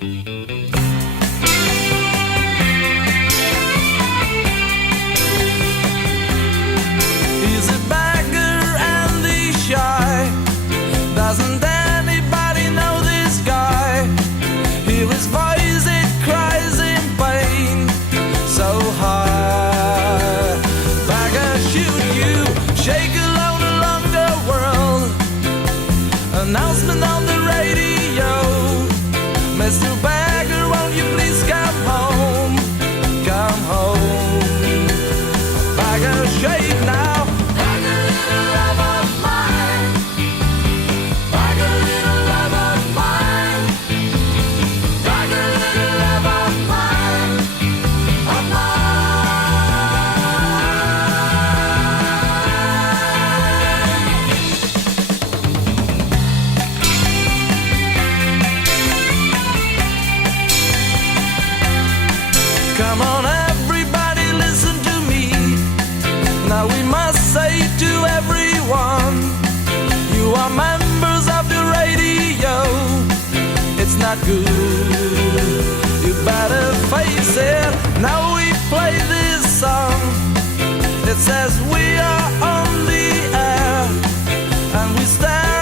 He's a beggar and he's shy. Doesn't anybody know this guy? Hear his voice, it cries in pain so high. Beggar, shoot you, shake alone along the world. Announcement on the radio. Mr. Beggar, won't you please come home? Come home. Beggar, shake now. Beggar, little love of mine. Beggar, little love of mine. Beggar, little love of mine. Of Come on, everybody, listen to me. Now we must say to everyone, you are members of the radio. It's not good, you better face it. Now we play this song. It says we are on the air, and we stand